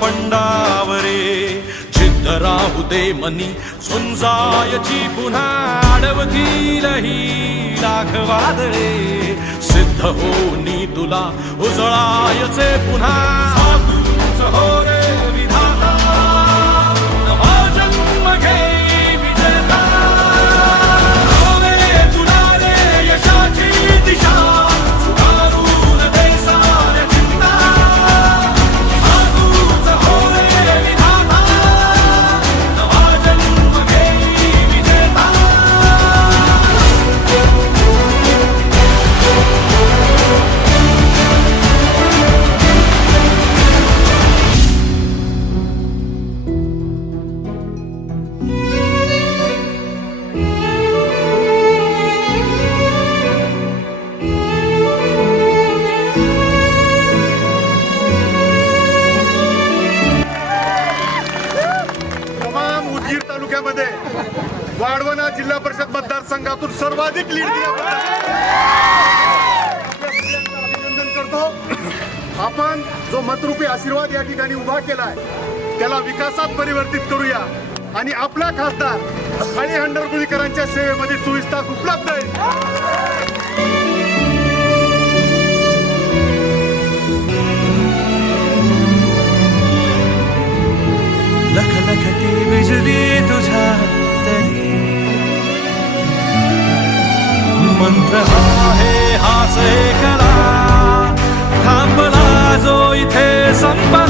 पंडावरे जिद्द राहू दे मनी झुंजायची पुन्हा अडवतील ही लाख वादळे सिद्ध होनी तुला उजळायचे पुन्हा साधूच हो रे विधाता नवा जन्म घे विजेता होवे तुला रे यशाची दिशा सुधारून दे साऱ्या चिंता साधूच हो रे विधाता नवा जन्म घे विजेता वाढवणा जिल्हा परिषद मतदारसंघातून सर्वाधिक लीड दिल्याबद्दल अभिनंदन करतो। आपण जो मतरूपी आशीर्वाद या ठिकाणी उभा केलाय त्याला विकासात परिवर्तित करूया आणि आपला खासदार आणि हंडरगुळीकरांच्या सेवेमध्ये 24 तास उपलब्ध आहे। लख लखती बिजली तुझ्या तरी मंत्र आहे हाच एकला थांबला जो इथे संपा